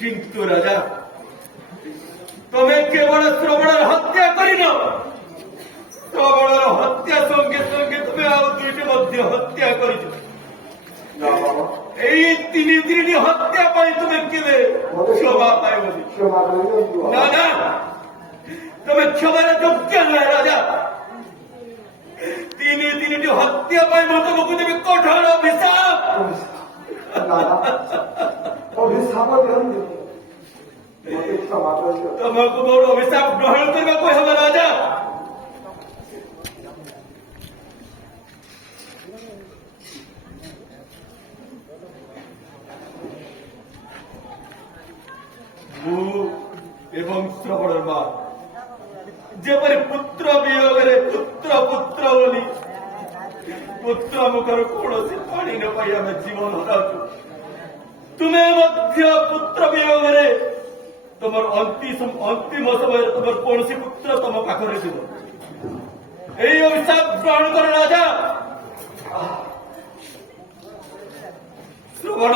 কিন্তু রাজা তুমি কেবল শ্রবণের হত্যা করিল, শ্রবণের হত্যা সঙ্গে সঙ্গে তুমি আর দুইটি মধ্যে হত্যা করিছ। এই তিনটি হত্যা পাই তুমি কেবে ক্ষমা পাইব না? না, তুমি ক্ষমার যোগ্য নয় রাজা। তিনটি হত্যা পাই মতো মুখ দেবে কঠোর অভিশাপ। তোমাকে বড় অভিশাপ গ্রহণ করবে হবে রাজা। এবং শ্রবণের মা যেপরি পুত্র বিয়োগরে পুত্র পুত্র বলি পুত্র মুখর কୌଣସି ପାଣି ନ ପାଇ ଆମେ ଜୀବନ ହରାଉଛୁ, ତୁମେ ମଧ୍ୟ ପୁତ୍ର ବିୟୋଗରେ ତୁମର ଅନ୍ତିମ ସମୟରେ ତୁମର କୌଣସି ପୁତ୍ର ତମ ପାଖରେ ଥିବ। এই অভিଶାପ ଗ୍ରହଣ କର ରାଜା। ଶ୍ରବଣ